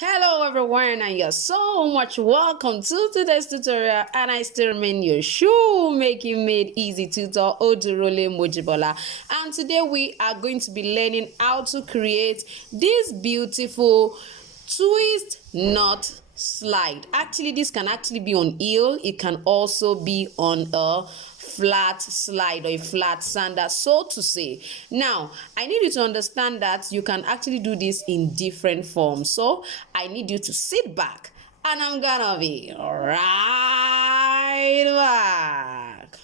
Hello everyone, and you're so much welcome to today's tutorial, and I still remain your shoemaking made easy tutor Odurole Mojibola. And today we are going to be learning how to create this beautiful twist knot slide. Actually, this can actually be on heel, it can also be on a flat slide or a flat sandal, so to say. Now I need you to understand that you can actually do this in different forms, so I need you to sit back and I'm gonna be right back.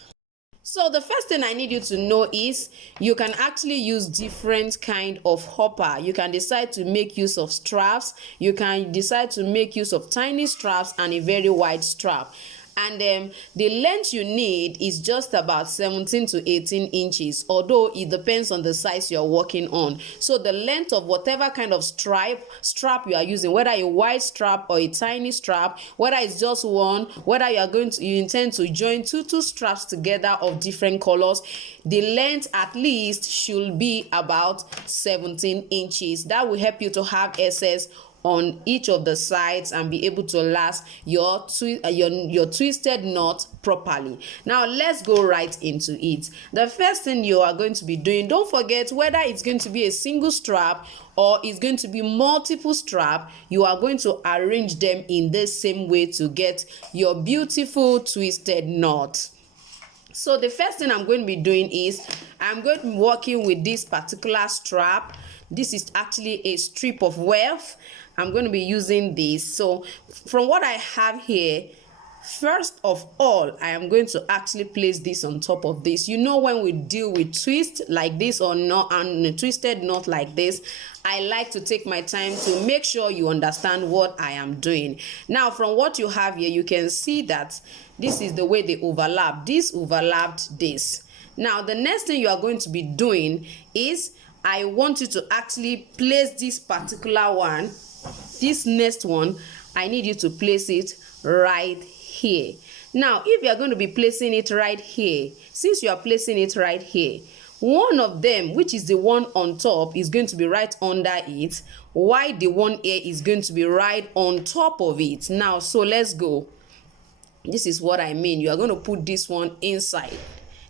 So the first thing I need you to know is you can actually use different kind of hopper. You can decide to make use of straps, you can decide to make use of tiny straps and a very wide strap. And the length you need is just about 17 to 18 inches, although it depends on the size you're working on. So the length of whatever kind of strap you are using, whether a wide strap or a tiny strap, whether it's just one, whether you intend to join two straps together of different colors, the length at least should be about 17 inches. That will help you to have excess on each of the sides and be able to last your twisted knot properly. Now let's go right into it. The first thing you are going to be doing, don't forget whether it's going to be a single strap or it's going to be multiple strap, you are going to arrange them in the same way to get your beautiful twisted knot. So the first thing I'm going to be doing is I'm going to be working with this particular strap. This is actually a strip of weft. I'm going to be using this. So from what I have here, first of all, I am going to actually place this on top of this. You know, when we deal with twist like this or not, and a twisted knot like this, I like to take my time to make sure you understand what I am doing. Now from what you have here, you can see that this is the way they overlap. This overlapped this. Now the next thing you are going to be doing is I want you to actually place this particular one, this next one, I need you to place it right here. Now if you are going to be placing it right here, since you are placing it right here, one of them, which is the one on top, is going to be right under it, while the one here is going to be right on top of it. Now so let's go. This is what I mean. You are going to put this one inside,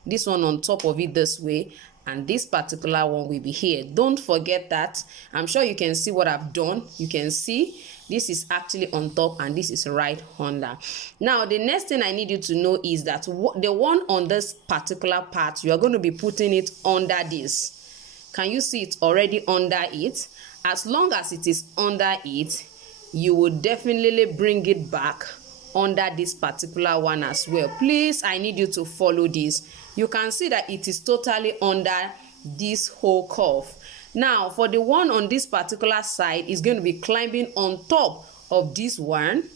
this one on top of it this way, and this particular one will be here. Don't forget that. I'm sure you can see what I've done. You can see this is actually on top and this is right under. Now the next thing I need you to know is that the one on this particular part, you are going to be putting it under this. Can you see it already under it? As long as it is under it, you will definitely bring it back under this particular one as well. Please, I need you to follow this. You can see that it is totally under this whole curve. Now for the one on this particular side, is going to be climbing on top of this one,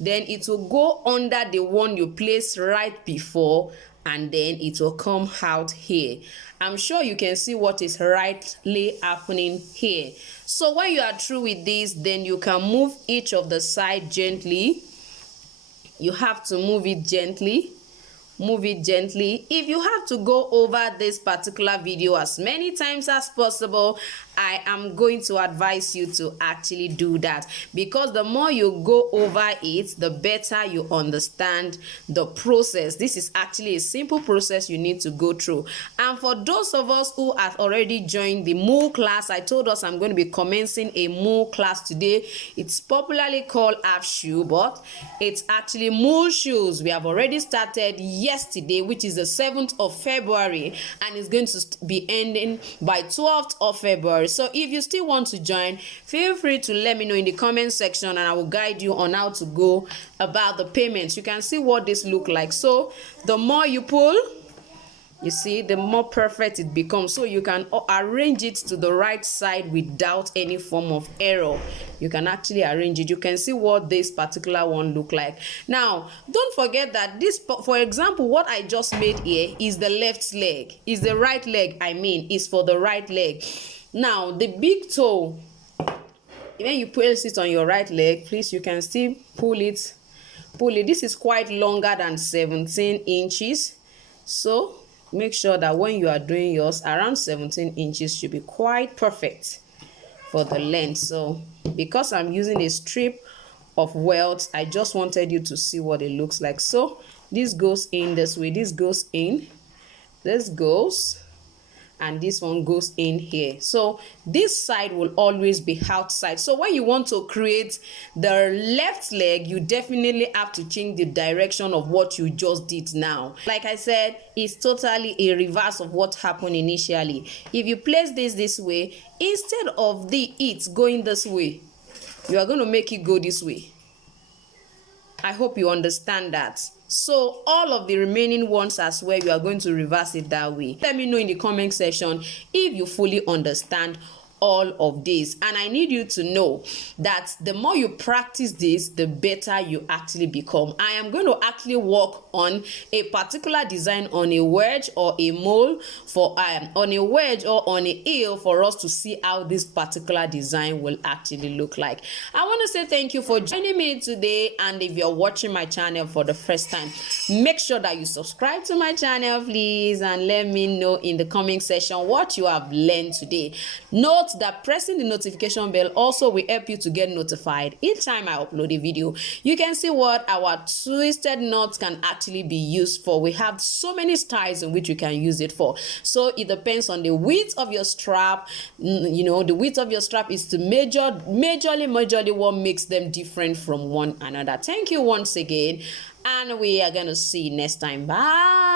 then it will go under the one you placed right before, and then it will come out here. I'm sure you can see what is rightly happening here. So when you are through with this, then you can move each of the side gently. You have to move it gently. Move it gently. If you have to go over this particular video as many times as possible, I am going to advise you to actually do that, because the more you go over it, the better you understand the process. This is actually a simple process you need to go through. And for those of us who have already joined the Mule class, I told us I'm going to be commencing a Mule class today. It's popularly called half shoe, but it's actually Mule shoes. We have already started yesterday, which is the 7th of February, and it's going to be ending by 12th of February. So if you still want to join, feel free to let me know in the comment section, and I will guide you on how to go about the payments. You can see what this look like. So the more you pull, you see, the more perfect it becomes. So you can arrange it to the right side without any form of error. You can actually arrange it. You can see what this particular one look like. Now don't forget that this, for example, what I just made here is the left leg, is the right leg, I mean, is for the right leg. Now the big toe, when you place it on your right leg, please, you can still pull it. This is quite longer than 17 inches, so make sure that when you are doing yours, around 17 inches should be quite perfect for the length. So because I'm using a strip of welt, I just wanted you to see what it looks like. So this goes in this way, this goes in, this goes, and this one goes in here. So this side will always be outside. So when you want to create the left leg, you definitely have to change the direction of what you just did now. Like I said, it's totally a reverse of what happened initially. If you place this way, instead of it going this way, you are going to make it go this way. I hope you understand that. So all of the remaining ones as well, you are going to reverse it that way. Let me know in the comment section if you fully understand all of this. And I need you to know that the more you practice this, the better you actually become. I am going to actually work on a particular design on a wedge or a mole for on a wedge or on a heel for us to see how this particular design will actually look like. I want to say thank you for joining me today, and if you're watching my channel for the first time, make sure that you subscribe to my channel, please, and let me know in the comment section what you have learned today. Note that pressing the notification bell also will help you to get notified each time I upload a video. You can see what our twisted knots can actually be used for. We have so many styles in which you can use it for. So it depends on the width of your strap. You know, the width of your strap is to majorly what makes them different from one another. Thank you once again, and we are going to see you next time. Bye.